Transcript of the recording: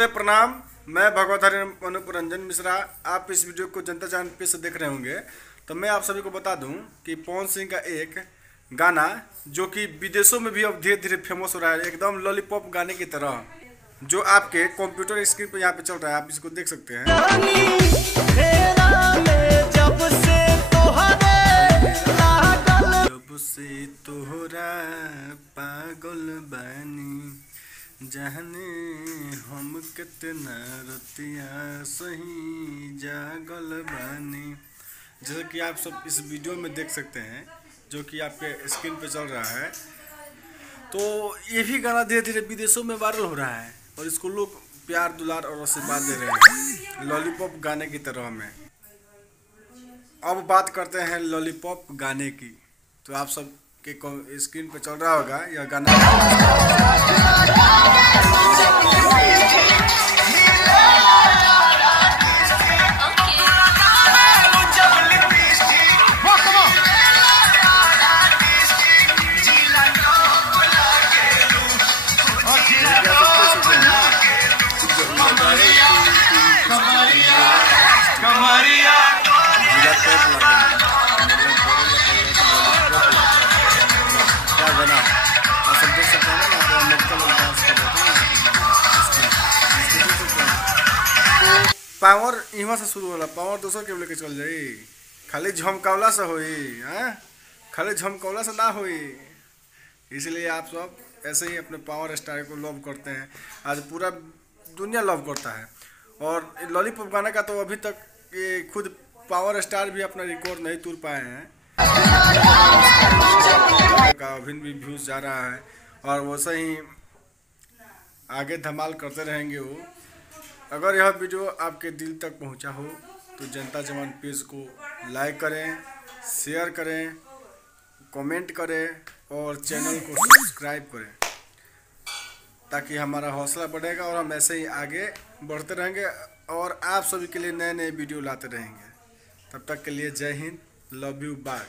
नमस्ते प्रणाम। मैं भगवत अनुप रंजन मिश्रा। आप इस वीडियो को जनता चैनल पे से देख रहे होंगे। तो मैं आप सभी को बता दूं कि पवन सिंह का एक गाना जो कि विदेशों में भी अब धीरे धीरे फेमस हो रहा है, एकदम लॉलीपॉप गाने की तरह, जो आपके कंप्यूटर स्क्रीन पे यहाँ पे चल रहा है, आप इसको देख सकते हैं। जब से तोहरा पागल बानी, जाने हम कितना रतिया सही जागल बानी। जैसा कि आप सब इस वीडियो में देख सकते हैं, जो कि आपके स्क्रीन पे चल रहा है। तो ये भी गाना धीरे धीरे विदेशों में वायरल हो रहा है और इसको लोग प्यार दुलार और आशीर्वाद दे रहे हैं लॉलीपॉप गाने की तरह में। अब बात करते हैं लॉलीपॉप गाने की। तो आप सब के स्क्रीन पे चल रहा होगा यह गाना। पावर यहाँ से शुरू होला, पावर दोसर के लेके चल जाई। खाली झमकावला से होई, खाली झमकावला से ना होई। इसलिए आप सब ऐसे ही अपने पावर स्टार को लव करते हैं। आज पूरा दुनिया लव करता है। और लॉलीपॉप गाना का तो अभी तक ये खुद पावर स्टार भी अपना रिकॉर्ड नहीं तोड़ पाए हैं। का अभी भी व्यूज जा रहा है और वैसे ही आगे धमाल करते रहेंगे वो। अगर यह वीडियो आपके दिल तक पहुंचा हो तो जनता जवान पेज को लाइक करें, शेयर करें, कमेंट करें और चैनल को सब्सक्राइब करें, ताकि हमारा हौसला बढ़ेगा और हम ऐसे ही आगे बढ़ते रहेंगे और आप सभी के लिए नए नए वीडियो लाते रहेंगे। तब तक के लिए जय हिंद, लव यू, बाय।